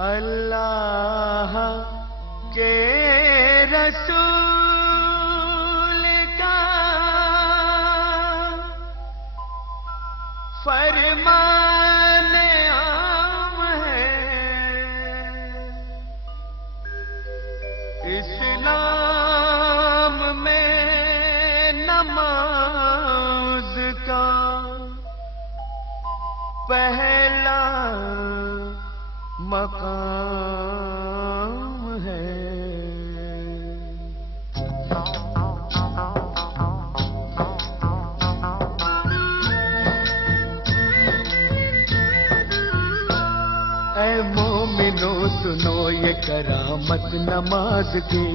अल्लाह के रसूल का फरमान आम है, इस्लाम में नमाज का पहला मकाम है। ऐ मोमिनो सुनो ये करामत नमाज की,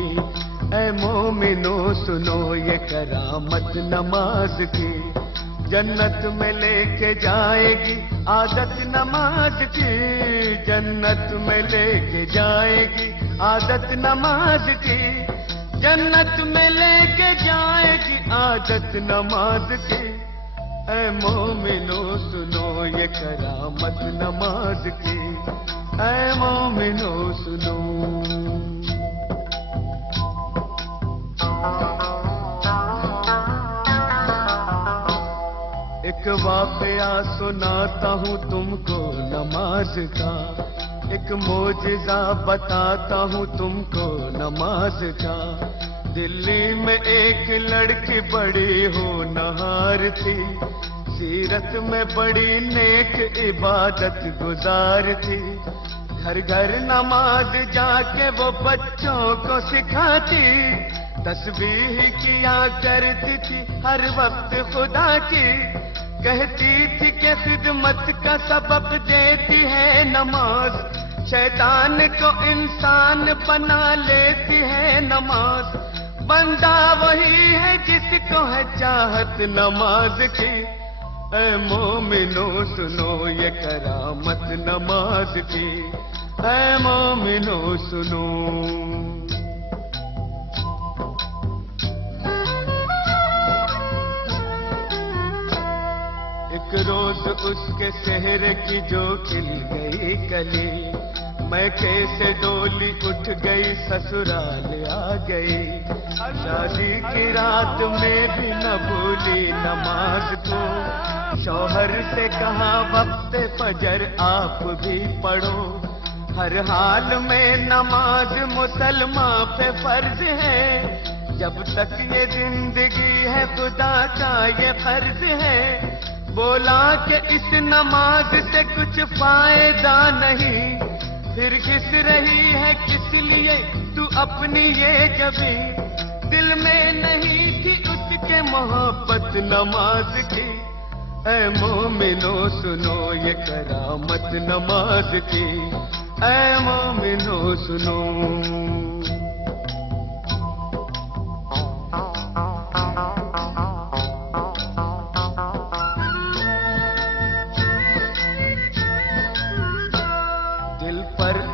ऐ मोमिनो सुनो ये करामत नमाज की। जन्नत में लेके जाएगी आदत नमाज की, जन्नत में लेके जाएगी आदत नमाज की, जन्नत में लेके जाएगी आदत नमाज की। ऐ मोमिनो सुनो ये करामत नमाज की, ऐ मोमिनो सुनो। एक वाक़या सुनाता हूँ तुमको नमाज का, एक मोजिज़ा बताता हूँ तुमको नमाज का। दिल्ली में एक लड़की बड़ी होनहार थी, सीरत में बड़ी नेक इबादत गुजार थी। घर घर नमाज जाके वो बच्चों को सिखाती, तस्बीह किया करती थी हर वक्त खुदा की। कहती थी कि खिदमत का सबक देती है नमाज, शैतान को इंसान बना लेती है नमाज। बंदा वही है जिसको है चाहत नमाज की। ऐ मोमिनो सुनो ये करामत नमाज की, ऐ मोमिनो सुनो। एक रोज उसके सेहरे की जो खिल गई कली, मैं कैसे डोली उठ गई ससुराल आ गई। शादी की रात में भी न भूली नमाज को, शौहर से कहा वक्त फजर आप भी पढ़ो। हर हाल में नमाज मुसलमान पे फर्ज है, जब तक ये जिंदगी है खुदा का ये फर्ज है। बोला कि इस नमाज से कुछ फायदा नहीं, फिर किस रही है किस लिए तू अपनी ये कभी। दिल में नहीं थी उसके मोहब्बत नमाज की। ऐ मोमिनो सुनो ये करामत नमाज की, ऐ मोमिनो सुनो।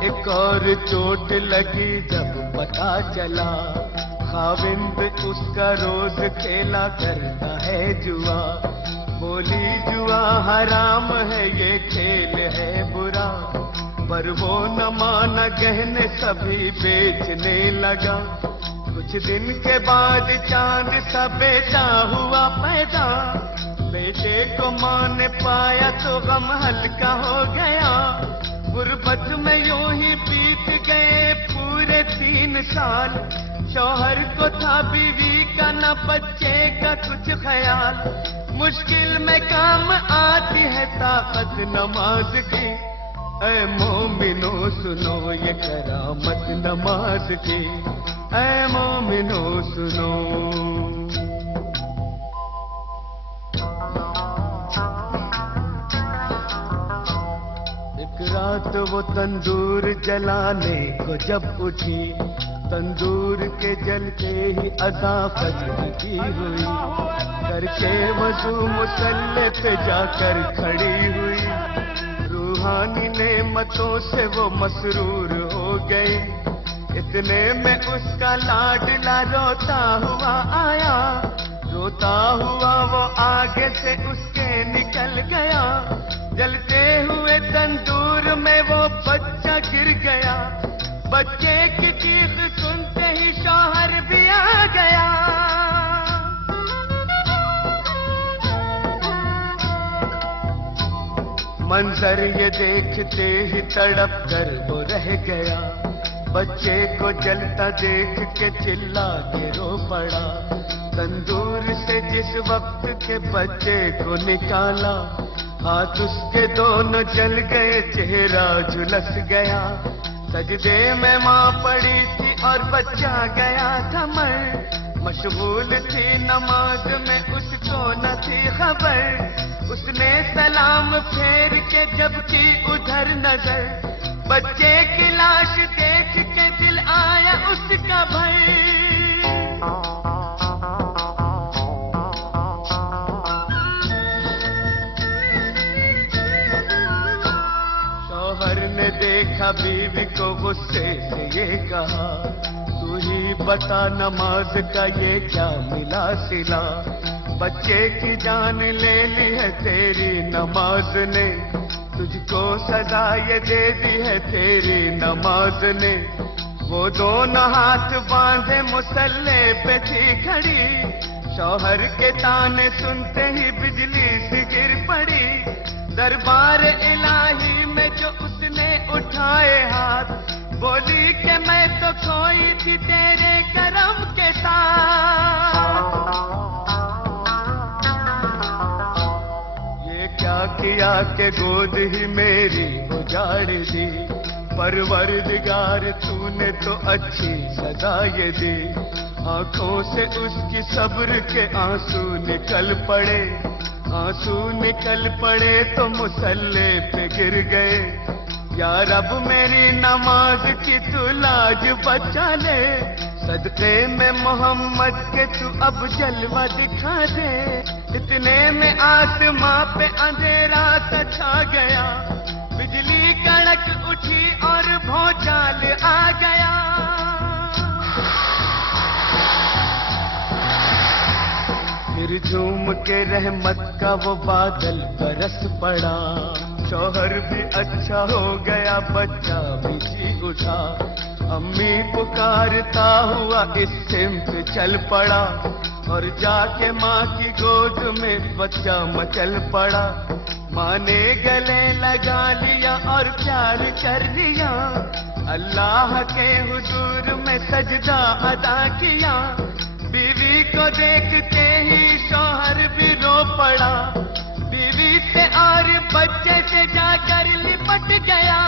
एक और चोट लगी जब पता चला, खाविंद उसका रोज खेला करता है जुआ। बोली जुआ हराम है ये खेल है बुरा, पर वो न माना गहने सभी बेचने लगा। कुछ दिन के बाद चांद सा बेटा हुआ पैदा, बेटे को मां ने पाया तो गम हल्का हो गया। गुर्बत में यूं ही बीत गए पूरे 3 साल, शौहर को था बीवी का न बच्चे का कुछ ख्याल। मुश्किल में काम आती है ताकत नमाज की। ऐ मोमिनो सुनो ये करामत नमाज की, ऐ मोमिनो सुनो। रात वो तंदूर जलाने को जब उठी, तंदूर के जलते ही अज़ा फजर की हुई। करके वज़ू मुसल्ले पे जाकर खड़ी हुई, रूहानी नेमतों से वो मसरूर हो गई। इतने में उसका लाडला रोता हुआ आया, रोता हुआ वो आगे से उसके निकल गया। जलते हुए तंदूर में वो बच्चा गिर गया। गया। बच्चे की चीख सुनते ही शौहर भी आ गया। मंजर ये देखते ही तड़प कर वो रह गया। बच्चे को जलता देख के चिल्ला के रो पड़ा। तंदूर से जिस वक्त के बच्चे को निकाला, हाथ उसके दोनों जल गए, चेहरा झुलस गया। सजदे में माँ पड़ी थी और बच्चा गया था मर। मशगूल थी नमाज में, उसको न थी खबर। उसने सलाम फेर के जब की उधर नजर, बच्चे की लाश देख के दिल आया उसका भर। शौहर ने देखा बीवी को गुस्से से ये कहा, तू ही बता नमाज का ये क्या मिला सिला। बच्चे की जान ले ली है तेरी नमाज ने, तुझको सजा ये दे दी है तेरी नमाज ने। वो दोनों हाथ बांधे मुसल्ले पे थी खड़ी, शौहर के ताने सुनते ही बिजली सी गिर पड़ी। दरबार इलाही में जो उसने उठाए हाथ, बोली कि मैं तो खोई थी तेरे करम के साथ। ये क्या किया कि गोद ही मेरी उजाड़ दी, परवरदिगार तूने तो अच्छी सजा ये दी। आंखों से उसकी सब्र के आंसू निकल पड़े, आंसू निकल पड़े तो मुसल्ले पे गिर गए। या रब मेरी नमाज की तू लाज बचा ले, सदके में मोहम्मद के तू अब जलवा दिखा दे। इतने में आसमां पे अंधेरा सा छा गया, बिजली कड़क उठी और भौचाल आ गया। फिर झूम के रहमत का वो बादल बरस पड़ा। शौहर भी अच्छा हो गया, बच्चा भी जी उठा। अम्मी पुकारता हुआ इस सिमत चल पड़ा, और जाके माँ की गोद में बच्चा मचल पड़ा। माँ ने गले लगा लिया और प्यार कर लिया, अल्लाह के हुजूर में सजदा अदा किया। बीवी को देखते ही शौहर भी रो पड़ा, बीवी से और बच्चे से जाकर लिपट गया।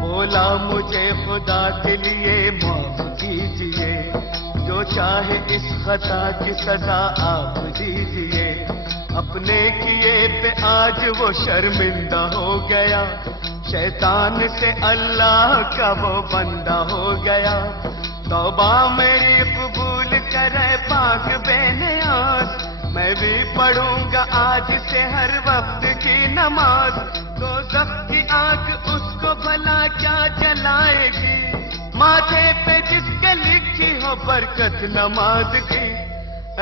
बोला मुझे खुदा के लिए माफ कीजिए, जो चाहे इस खता की सजा आप दीजिए। अपने किए पे आज वो शर्मिंदा हो गया, शैतान से अल्लाह का वो बंदा हो गया। तौबा मेरी कबूल करे पाक बेनियाज, मैं भी पढ़ूंगा आज से हर वक्त की नमाज। दोज़ख की आग उसको भला क्या जलाएगी, माथे पे जिसके लिखी हो बरकत नमाज की।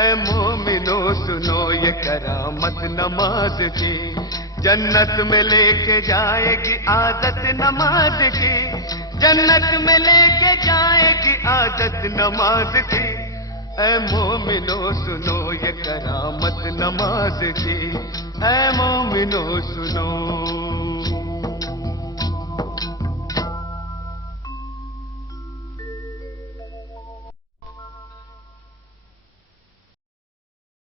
ऐ मोमिनो सुनो ये करामत नमाज की, जन्नत में लेके जाएगी आदत नमाज की। जन्नत में लेके जाएगी आदत नमाज की। ऐ मोमिनो सुनो ये करामत नमाज की, ऐ मोमिनो सुनो।